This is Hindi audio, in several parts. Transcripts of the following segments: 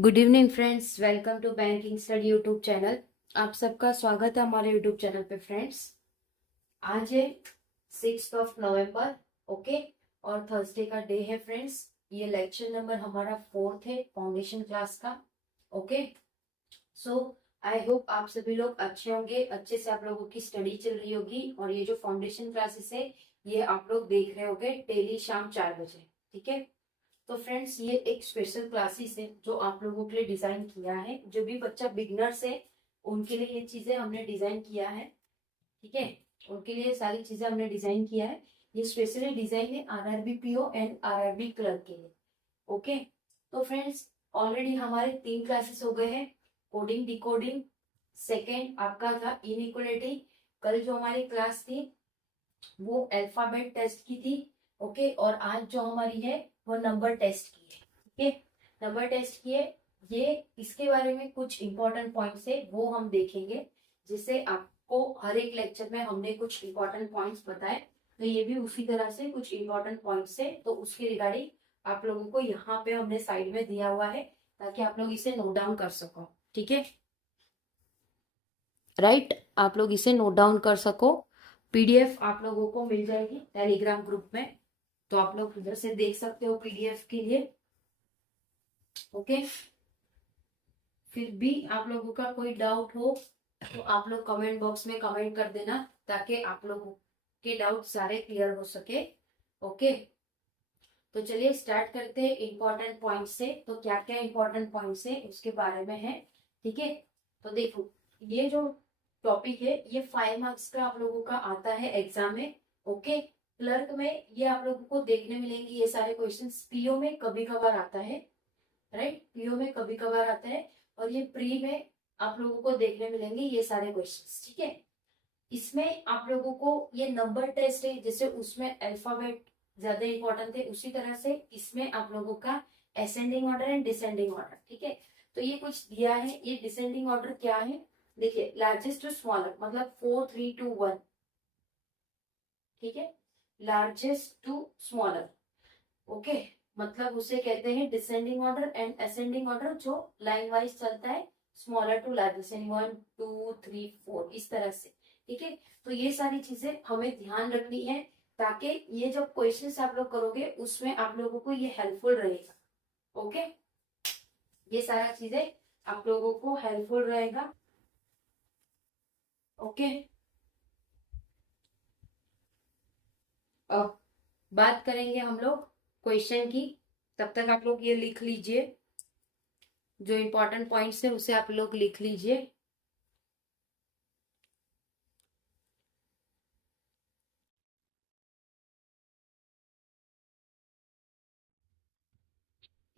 Good evening friends, welcome to banking study YouTube channel. आप सबका स्वागत है हमारे यूट्यूब चैनल पे फ्रेंड्स। आज है 6 नवंबर, ओके, और थर्सडे का डे है फ्रेंड्स। ये लेक्चर नंबर हमारा 4th है फाउंडेशन क्लास का। ओके, सो आई होप आप सभी लोग अच्छे होंगे, अच्छे से आप लोगों की स्टडी चल रही होगी। और ये जो फाउंडेशन क्लासेस है ये आप लोग देख रहे होंगे डेली शाम 4 बजे, ठीक है। तो फ्रेंड्स, ये एक स्पेशल क्लासेस है जो आप लोगों के लिए डिजाइन किया है। जो भी बच्चा बिगनर्स है उनके लिए ये चीजें हमने डिजाइन किया है, ठीक है। उनके लिए सारी चीजें हमने डिजाइन किया है। ये स्पेशली डिजाइन है RRB PO and RRB clerk के लिए। ओके, तो फ्रेंड्स, ऑलरेडी हमारे 3 क्लासेस हो गए हैं। कोडिंग डिकोडिंग, सेकेंड आपका था इनइक्वालिटी। कल जो हमारी क्लास थी वो अल्फाबेट टेस्ट की थी। ओके, और आज जो हमारी है वो नंबर टेस्ट की है, ठीक है। नंबर टेस्ट की है, ये इसके बारे में कुछ इंपॉर्टेंट पॉइंट्स है वो हम देखेंगे, जिससे आपको हर एक लेक्चर में हमने कुछ इंपॉर्टेंट पॉइंट्स बताए। तो ये भी उसी तरह से कुछ इंपॉर्टेंट पॉइंट्स है, तो उसके रिगार्डिंग आप लोगों को यहाँ पे हमने साइड में दिया हुआ है ताकि आप लोग इसे नोट डाउन कर सको, ठीक है। राइट, आप लोग इसे नोट डाउन कर सको। पीडीएफ आप लोगों को मिल जाएगी टेलीग्राम ग्रुप में, तो आप लोग उधर से देख सकते हो पीडीएफ के लिए। ओके, फिर भी आप लोगों का कोई डाउट हो तो आप लोग कमेंट बॉक्स में कमेंट कर देना ताकि आप लोगों के डाउट सारे क्लियर हो सके। ओके, तो चलिए स्टार्ट करते हैं इंपॉर्टेंट पॉइंट से। तो क्या क्या इंपॉर्टेंट पॉइंट्स है उसके बारे में है, ठीक है। तो देखो, ये जो टॉपिक है ये 5 मार्क्स का आप लोगों का आता है एग्जाम में। ओके, क्लर्क में ये आप लोगों को देखने मिलेंगे ये सारे क्वेश्चंस। पीओ में कभी कभार आता है, राइट, पीओ में कभी कभार आता है। और ये प्री में आप लोगों को देखने मिलेंगे ये सारे क्वेश्चंस, ठीक है। इसमें आप लोगों को ये नंबर टेस्ट है, जैसे उसमें अल्फाबेट ज्यादा इंपॉर्टेंट थे, उसी तरह से इसमें आप लोगों का ascending order and descending order, ठीक है। तो ये कुछ दिया है। ये डिसेंडिंग ऑर्डर क्या है, देखिए, लार्जेस्ट टू स्मॉलर, मतलब 4 3 2 1, ठीक है। लार्जेस्ट टू स्मॉलर, ओके, मतलब उसे कहते हैं descending order and ascending order, जो लाइन वाइज चलता है, स्मॉलर टू लार्जेस्ट, यानी 1 2 3 4 इस तरह से, ठीक है। तो ये सारी चीजें हमें ध्यान रखनी है ताकि ये जब क्वेश्चंस आप लोग करोगे उसमें आप लोगों को ये हेल्पफुल रहेगा। ओके, ये सारा चीजें आप लोगों को हेल्पफुल रहेगा। ओके, अब बात करेंगे हम लोग क्वेश्चन की। तब तक आप लोग ये लिख लीजिए, जो इम्पोर्टेंट पॉइंट्स है उसे आप लोग लिख लीजिए।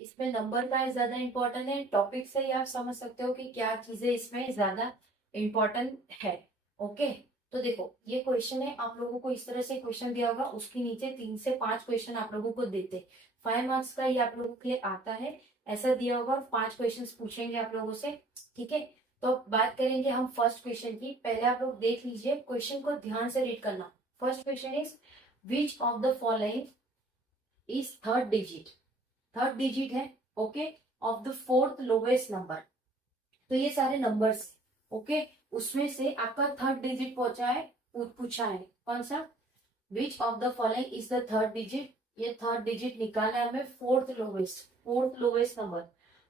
इसमें नंबर वाइज ज्यादा इंपॉर्टेंट है, टॉपिक से ही आप समझ सकते हो कि क्या चीजें इसमें ज्यादा इंपॉर्टेंट है। ओके, तो देखो, ये क्वेश्चन है, आप लोगों को इस तरह से क्वेश्चन दिया होगा, उसके नीचे 3 से 5 क्वेश्चन आप लोगों को देते। 5 मार्क्स का ये आप लोगों के लिए आता है, ऐसा दिया होगा, और 5 क्वेश्चन पूछेंगे आप लोगों से, ठीक है। तो बात करेंगे हम फर्स्ट क्वेश्चन की। पहले आप लोग देख लीजिए, क्वेश्चन को ध्यान से रीड करना। First question is, which of the following is third digit, third digit है, okay, of the fourth lowest number. तो ये सारे नंबर्स, ओके, उसमें से आपका थर्ड डिजिट पहुंचा है, पूछा है कौन सा, विच of the following is the third digit. ये थर्ड डिजिट निकालना है हमें, फोर्थ लोवेस्ट नंबर।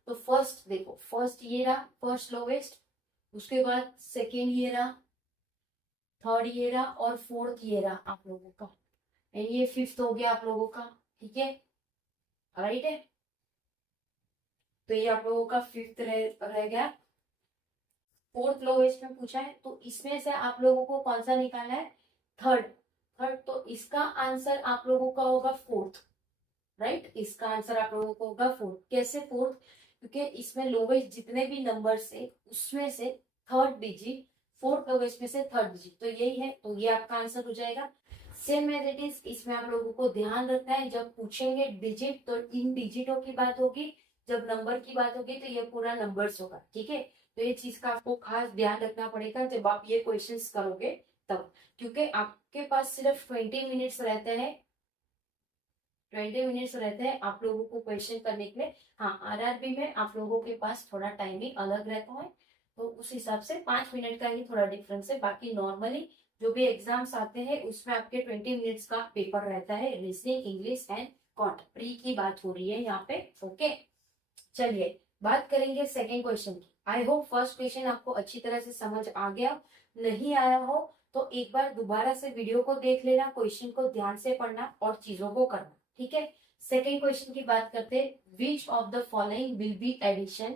तो फर्स्ट देखो, फर्स्ट ये रहा, फर्स्ट लोवेस्ट, उसके बाद सेकेंड ये रहा, थर्ड ये रहा, और फोर्थ ये रहा आप लोगों का, ये फिफ्थ हो गया आप लोगों का, ठीक है, राइट है। तो ये आप लोगों का फिफ्थ रह गया। फोर्थ लोवेस्ट में पूछा है, तो इसमें से आप लोगों को कौन सा निकालना है, थर्ड। थर्ड, तो इसका आंसर आप लोगों का होगा फोर्थ, राइट। इसका आंसर आप लोगों को होगा फोर्थ। कैसे फोर्थ, क्योंकि इसमें लोवेस्ट जितने भी नंबर है उसमें से थर्ड डिजिट, फोर्थ लोवेस्ट में से थर्ड डिजिट, तो यही है, तो ये आपका आंसर हो जाएगा। सेम एज इट इज, इसमें आप लोगों को ध्यान रखना है, जब पूछेंगे डिजिट तो इन डिजिटों की बात होगी, जब नंबर की बात होगी तो ये पूरा नंबर्स होगा, ठीक है। तो ये चीज का आपको खास ध्यान रखना पड़ेगा जब आप ये क्वेश्चंस करोगे तब, क्योंकि आपके पास सिर्फ 20 मिनट्स रहते हैं 20 मिनट्स रहते हैं आप लोगों को क्वेश्चन करने के लिए। हाँ, आरआरबी में आप लोगों के पास थोड़ा टाइमिंग अलग रहता है, तो उस हिसाब से 5 मिनट का ही थोड़ा डिफरेंस है। बाकी नॉर्मली जो भी एग्जाम्स आते हैं उसमें आपके 20 मिनट्स का पेपर रहता है, reasoning, English and can't. Pre की बात हो रही है यहाँ पे। ओके, चलिए बात करेंगे सेकेंड क्वेश्चन की। आई होप फर्स्ट क्वेश्चन आपको अच्छी तरह से समझ आ गया। नहीं आया हो तो एक बार दोबारा से वीडियो को देख लेना, क्वेश्चन को ध्यान से पढ़ना और चीजों को करना, ठीक है। सेकेंड क्वेश्चन की बात करते हैं। Which of the following will be addition,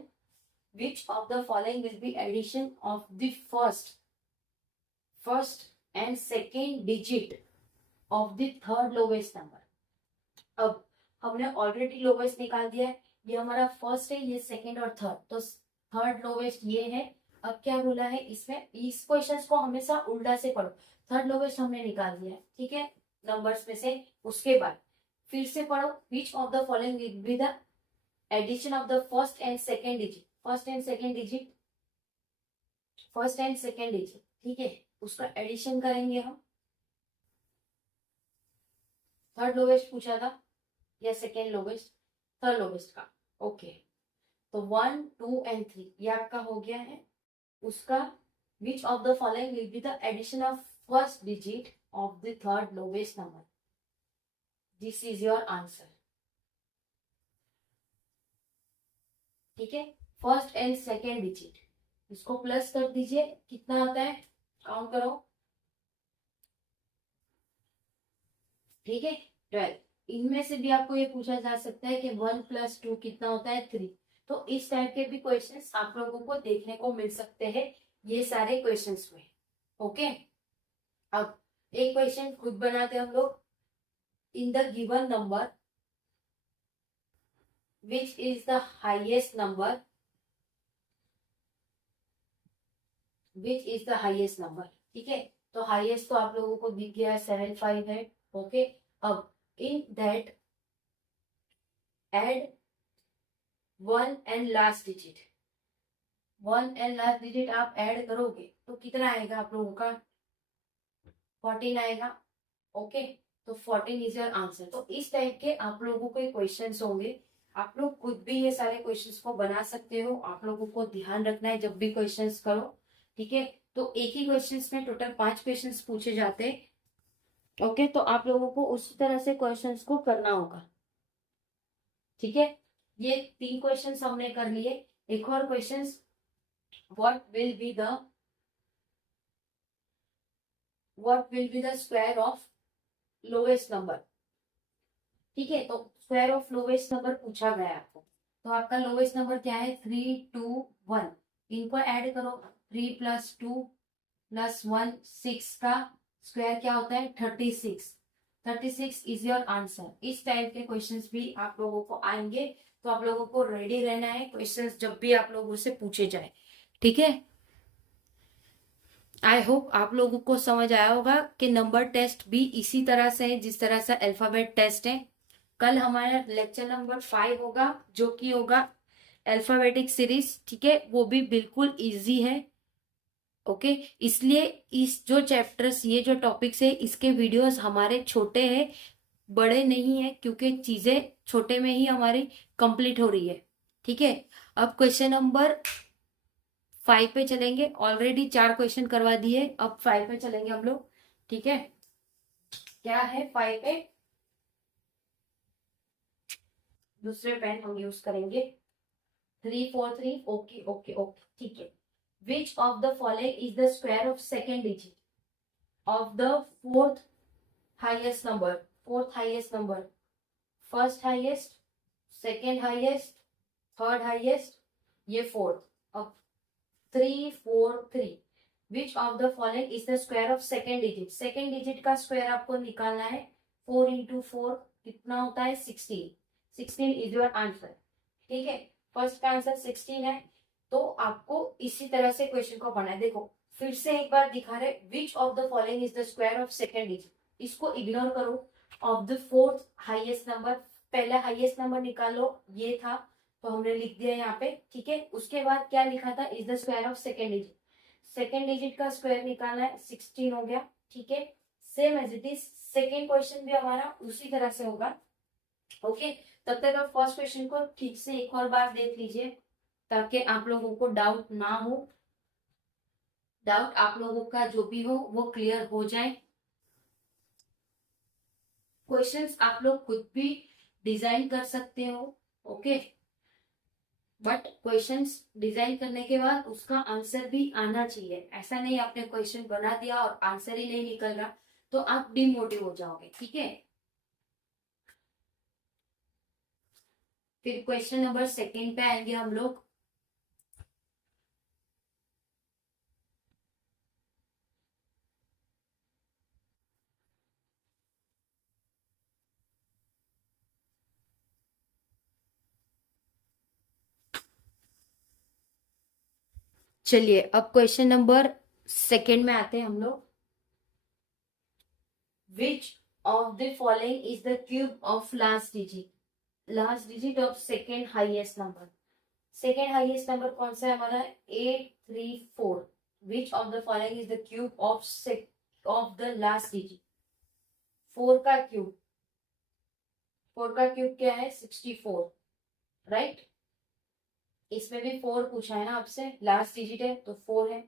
which of the following will be addition of the first and second digit of the third lowest number। अब हमने ऑलरेडी लोवेस्ट निकाल दिया है, ये हमारा फर्स्ट है, ये सेकंड और थर्ड, तो थर्ड लोवेस्ट ये है। अब क्या बोला है इसमें, इस क्वेश्चन को हमेशा उल्टा से पढ़ो। थर्ड लोवेस्ट हमने निकाल दिया है, ठीक है, नंबर्स में से। उसके बाद फिर से पढ़ो, which of the following will be the addition of the first and second digit, first and second digit, first and second digit, ठीक है, उसका एडिशन करेंगे हम। थर्ड लोवेस्ट पूछा था या सेकेंड लोवेस्ट, थर्ड लोवेस्ट का। ओके, तो 1 2 एंड 3 ये आपका हो गया है। उसका which of the following will be the addition of first digit of the third lowest number, this is your answer, ठीक है। फर्स्ट एंड सेकेंड डिजिट, इसको प्लस कर दीजिए, कितना आता है काउंट करो, ठीक है, 12। इनमें से भी आपको ये पूछा जा सकता है कि 1 + 2 कितना होता है, 3। तो इस टाइप के भी क्वेश्चंस आप लोगों को देखने को मिल सकते हैं ये सारे क्वेश्चंस में। ओके, अब एक क्वेश्चन खुद बनाते हैं हम लोग। In the given number which is the highest number, which is the highest number, ठीक है। तो हाईएस्ट तो आप लोगों को दिख गया 75 है। ओके, अब in that add 1 and last digit, 1 and last digit आप ऐड करोगे तो कितना आएगा आप लोगों का, 14 आएगा। ओके, तो 14 इज योर आंसर। तो इस टाइप के आप लोगों को क्वेश्चंस होंगे, आप लोग खुद भी ये सारे क्वेश्चंस को बना सकते हो। आप लोगों को ध्यान रखना है जब भी क्वेश्चंस करो, ठीक है। तो एक ही क्वेश्चंस में टोटल 5 क्वेश्चंस पूछे जाते हैं। ओके, तो आप लोगों को उसी तरह से क्वेश्चंस को करना होगा, ठीक है। ये 3 क्वेश्चंस हमने कर लिए। एक और questions, what will be the square of lowest number, ठीक है। तो स्क्वायर ऑफ लोवेस्ट नंबर पूछा गया आपको, तो आपका लोवेस्ट नंबर क्या है, 3 2 1। इनको ऐड करो, 3 + 2 + 1 6 का स्क्वायर क्या होता है, 36। 36 इज योर आंसर। इस टाइप के क्वेश्चंस भी आप लोगों को आएंगे, तो आप लोगों को रेडी रहना है क्वेश्चंस जब भी आप लोगों से पूछे जाए, ठीक है। आई होप आप लोगों को समझ आया होगा कि नंबर टेस्ट भी इसी तरह से है जिस तरह से अल्फाबेट टेस्ट है। कल हमारा लेक्चर नंबर 5 होगा जो कि होगा अल्फाबेटिक सीरीज, ठीक है, वो भी बिल्कुल इजी है। ओके, इसलिए इस जो चैप्टर्स, ये जो टॉपिक्स है, इसके वीडियोस हमारे छोटे हैं, बड़े नहीं है, क्योंकि चीजें छोटे में ही हमारी कंप्लीट हो रही है, ठीक है। अब क्वेश्चन नंबर 5 पे चलेंगे। ऑलरेडी 4 क्वेश्चन करवा दिए, अब 5 पे चलेंगे हम लोग, ठीक है। क्या है 5 पे, दूसरे पेन हम यूज करेंगे, 3 4 3। ओके ओके ओके, ठीक है। विच of the following is the square of second digit of the fourth highest number, fourth highest number, first highest, second highest, third highest, ये फोर्थ। अब 3 4 3, विच of the following is the square of second digit, second digit का स्क्वायर आपको निकालना है। 4 × 4 कितना होता है, 16। 16 इज योर आंसर, ठीक है। फर्स्ट का आंसर 16 है। तो आपको इसी तरह से क्वेश्चन को पढ़ना है। देखो फिर से एक बार दिखा रहे, विच of the following is the square of second digit, इसको इग्नोर करो। Of the fourth highest number, पहला हाईएस्ट नंबर निकालो, ये था, तो हमने लिख दिया यहाँ पे, ठीक है। उसके बाद क्या लिखा था, is the square of second digit, second digit का स्क्वायर निकालना है, 16 हो गया, ठीक है। Same as it is second question भी हमारा उसी तरह से होगा। ओके, तब तक आप फर्स्ट क्वेश्चन को ठीक से एक और बार देख लीजिए ताकि आप लोगों को डाउट ना हो, डाउट आप लोगों का जो भी हो वो क्लियर हो जाए। क्वेश्चंस आप लोग खुद भी डिजाइन कर सकते हो, ओके, बट क्वेश्चंस डिजाइन करने के बाद उसका आंसर भी आना चाहिए। ऐसा नहीं आपने क्वेश्चन बना दिया और आंसर ही नहीं निकल रहा तो आप डिमोटिव हो जाओगे, ठीक है। फिर क्वेश्चन नंबर सेकंड पे आएंगे हम लोग। चलिए अब क्वेश्चन नंबर सेकंड में आते हैं हम लोग। विच of the following is the cube of last digit of second highest number. Second highest number कौन सा है हमारा, 834। विच of the following is the cube of the last digit. 4 का क्यूब, 4 का क्यूब क्या है, 64, राइट। इसमें भी 4 पूछा है ना आपसे, लास्ट डिजिट है तो 4 है,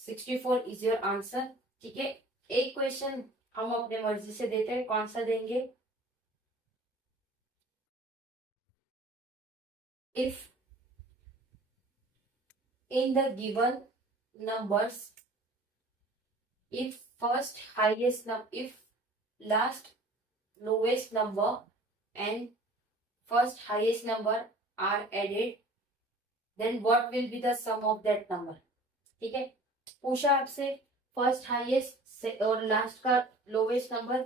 64 इज योर आंसर, ठीक है। एक क्वेश्चन हम अपने मर्जी से देते हैं, कौन सा देंगे। If in the given numbers, if if last lowest number and first highest number are added, then what will be the sum of that number। ठीक है, पूछा आपसे फर्स्ट हाईएस्ट और लास्ट का लोवेस्ट नंबर,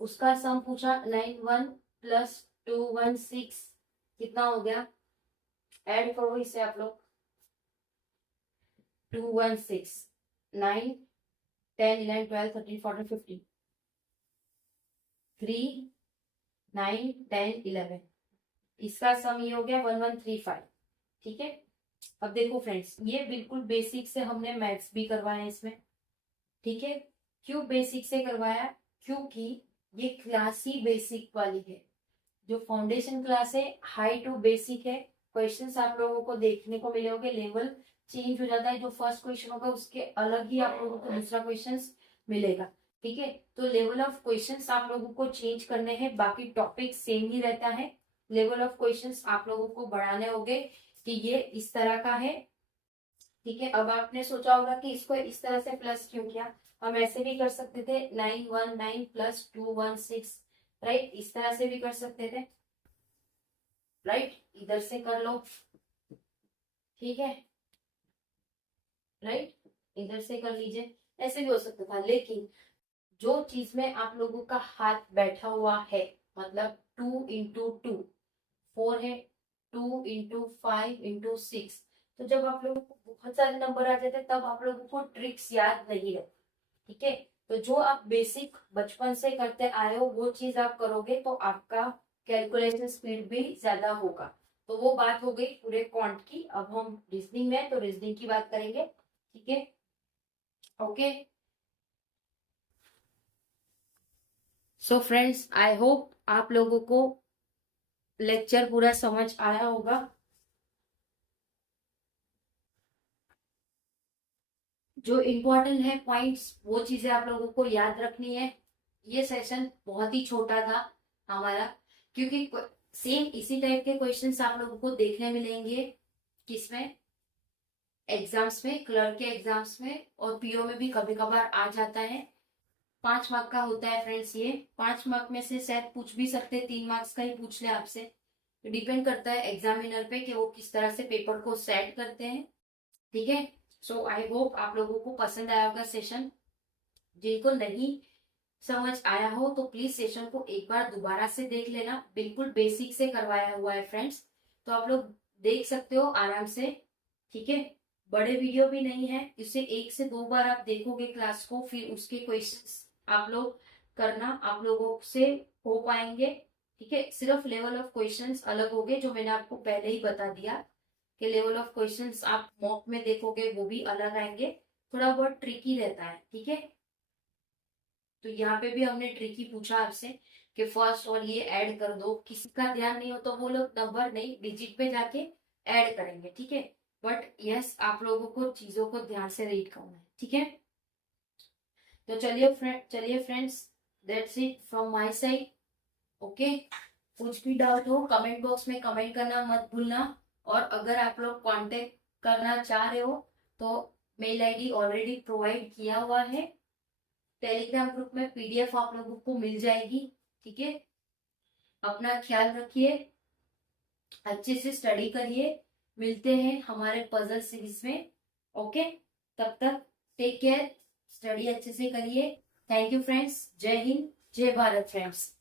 उसका सम पूछा। 91 प्लस 216 कितना हो गया, ऐड करो इसे आप लोग। 216, 9, 10, 11, 12, 13, 14, 15, 3, 9, 10, 11, इसका सम ये हो गया 1135, ठीक है। अब देखो फ्रेंड्स, ये बिल्कुल बेसिक से हमने मैथ्स भी करवाया इसमें, ठीक है। क्यों बेसिक से करवाया, क्योंकि ये क्लास ही बेसिक वाली है। जो फाउंडेशन क्लास है हाई टू बेसिक है। क्वेश्चंस आप लोगों को देखने को मिले होंगे, लेवल चेंज हो जाता है। जो फर्स्ट क्वेश्चन होगा उसके अलग ही आप लोगों को दूसरा क्वेश्चन मिलेगा, ठीक है। तो लेवल ऑफ क्वेश्चंस आप लोगों को चेंज करने हैं, बाकी टॉपिक सेम ही रहता है। लेवल ऑफ क्वेश्चंस आप लोगों को बढ़ाने होंगे कि ये इस तरह का है, ठीक है। अब आपने सोचा होगा कि इसको इस तरह से प्लस क्यों किया, हम ऐसे भी कर सकते थे 919 प्लस 216, राइट, इस तरह से भी कर सकते थे, राइट, इधर से कर लो, ठीक है, राइट, इधर से कर लीजिए, ऐसे भी हो सकता था। लेकिन जो चीज में आप लोगों का हाथ बैठा हुआ है, मतलब 2 into 2 4 है, 2 into 5 into 6, तो जब आप लोगों को बहुत सारे नंबर आ जाते हैं तब आप लोगों को ट्रिक्स याद नहीं रहती, ठीक है। तो जो आप बेसिक बचपन से करते आए हो वो चीज आप करोगे तो आपका कैलकुलेशन स्पीड भी ज्यादा होगा। तो वो बात हो गई पूरे क्वांट की। अब हम रीजनिंग में तो रीजनिंग की बात करेंगे, ठीक है, okay. So friends, I hope आप लोगों को लेक्चर पूरा समझ आया होगा। जो इम्पोर्टेंट है पॉइंट्स वो चीजें आप लोगों को याद रखनी है। ये सेशन बहुत ही छोटा था हमारा, क्योंकि सेम इसी टाइप के क्वेश्चंस आप लोगों को देखने मिलेंगे किसमें, एग्जाम्स में, क्लर्क के एग्जाम्स में, और पीओ में भी कभी कभार आ जाता है। 5 मार्क का होता है फ्रेंड्स ये। 5 मार्क में से शायद पूछ भी सकते 3 मार्क्स का ही पूछ ले आपसे, तो डिपेंड करता है एग्जामिनर पे कि वो किस तरह से पेपर को सेट करते हैं, ठीक है। सो आई होप आप लोगों को पसंद आया होगा सेशन। जिनको नहीं समझ आया हो तो प्लीज सेशन को एक बार दोबारा से देख लेना, बिल्कुल बेसिक से करवाया हुआ है फ्रेंड्स, तो आप लोग देख सकते हो आराम से, ठीक है। बड़े वीडियो भी नहीं है, इसे 1 से 2 बार आप देखोगे क्लास को, फिर उसके क्वेश्चंस आप लोग करना, आप लोगों से हो पाएंगे, ठीक है। सिर्फ लेवल ऑफ क्वेश्चंस अलग होंगे, जो मैंने आपको पहले ही बता दिया कि लेवल ऑफ क्वेश्चंस आप मॉक में देखोगे वो भी अलग आएंगे, थोड़ा बहुत ट्रिकी रहता है, ठीक है। तो यहाँ पे भी हमने ट्रिकी पूछा आपसे, कि फर्स्ट और ये ऐड कर दो, किसी का ध्यान नहीं हो तो वो लोग नंबर नहीं डिजिट पे जाके ऐड करेंगे, ठीक है। बट यस, आप लोगों को चीजों को ध्यान से रीड करना है, ठीक है। तो चलिए friends, that's it from my side, okay. कुछ भी डाउट हो कमेंट बॉक्स में कमेंट करना मत भूलना। और अगर आप लोग कांटेक्ट करना चाह रहे हो तो मेल आईडी ऑलरेडी प्रोवाइड किया हुआ है, टेलीग्राम ग्रुप में पीडीएफ आप लोगों को मिल जाएगी, ठीक है। अपना ख्याल रखिए, अच्छे से स्टडी करिए, मिलते हैं हमारे पजल सीरीज में, ओके। तब तक टेक केयर, स्टडी अच्छे से करिए। थैंक यू फ्रेंड्स, जय हिंद, जय भारत फ्रेंड्स।